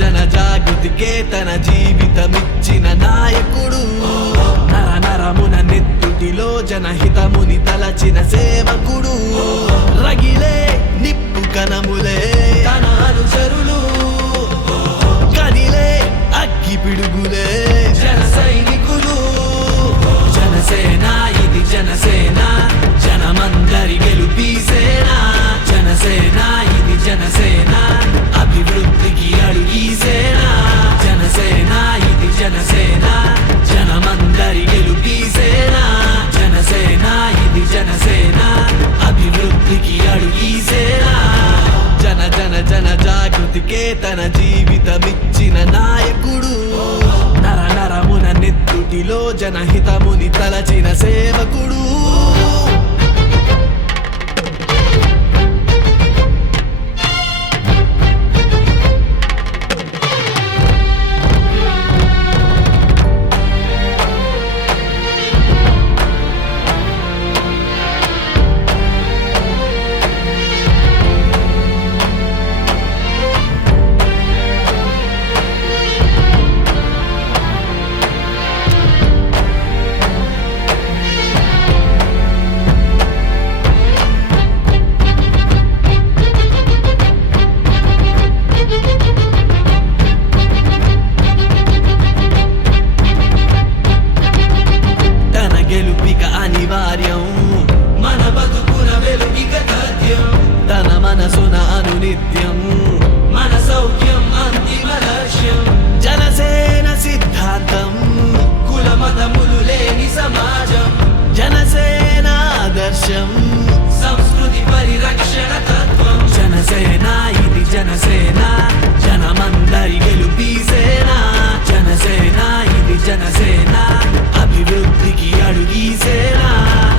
జన జాగృతికే తన జీవితమిచ్చిన నాయకుడు, నర నరమున నెత్తుటిలో జనహితముని తలచిన సేవకుడు, రగిలే నిప్పు కణములే తన అనుచరులు, కదిలే అగ్గి పిడుగులే జన సైనికులు. జనసేన ఇది జనసేన, జనమందరి గెలుపీసేన. జనసేన ఇది జనసేన, అభివృద్ధికి అడుగీ సేన. జనసేన ఇది జనసేన, జనమందరి గెలుపీసేన. జనసేన ఇది జనసేన, అభివృద్ధికి అడుగీ సేన. జన జన జన జాగృతికే తన జీవితమిచ్చిన నాయకుడు, నర నరమున నెత్తుటిలో జనహితముని తలచిన సేవకుడు. గెలుపిక అనివార్యం, మన బతుకున వెలుగిక తథ్యం. తన మనసున అనునిత్యం మన సౌఖ్యం అంతిమ లక్ష్యం. జనసేన సిద్ధాంతం కుల మతములు లేని సమాజం. జనసేన ఆదర్శం సంస్కృతి పరిరక్షణ తత్వం. జనసేన ఇది జనసేన, జనమందరి గెలుపీసేన. జనసేన ఇది జనసేన, అభివృద్ధికి అడుగీ సేన.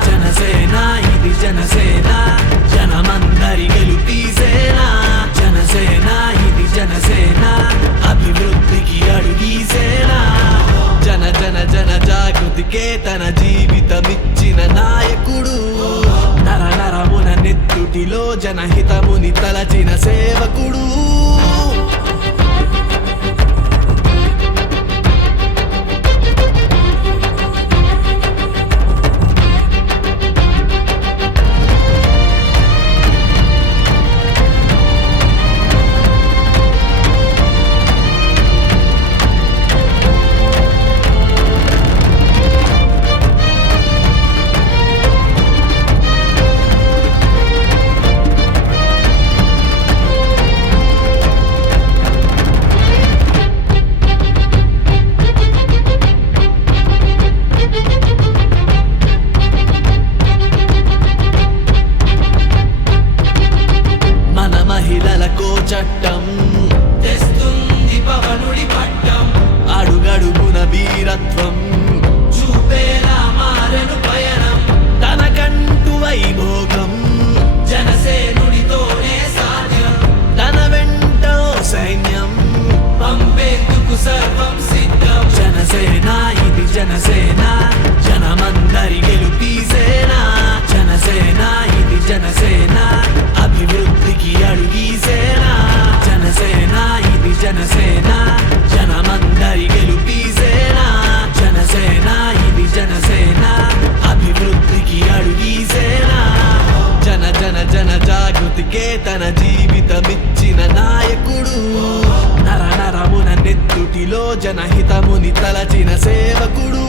జనసేన ఇది జనసేన, జనమందరి గెలుపీసేన. జనసేన ఇది జనసేన, అభివృద్ధికి అడుగీ సేన. జన జన జన జాగృతికే తన జీవితమిచ్చిన నాయకుడు, నర నరమున నెత్తుటిలో జనహితముని తలచిన సేవకుడు. చట్టం తెస్తుంది పవనుడి పట్టం. అడుగడుగున వీరత్వం చూపేలా మారెను పయనం. తనకంటూ వైభోగం జనసేనుడితోనే సాధ్యం. తన వెంట సైన్యం పంపేందుకు సర్వం సిద్ధం. జనసేన ఇది జనసేన, జనమందరి గెలుపీసేన. జనసేన ఇది జనసేన, అభివృద్ధికి అడుగీ సేన. జనసేన ఇది జనసేన, జనమందరి గెలుపీసేన. జనసేన ఇది జనసేన, అభివృద్ధికి అడుగీ సేన. జన జన జన జాగృతికే తన జీవితమిచ్చిన నాయకుడు, నర నరమున నెత్తుటిలో జనహితముని తలచిన సేవకుడు.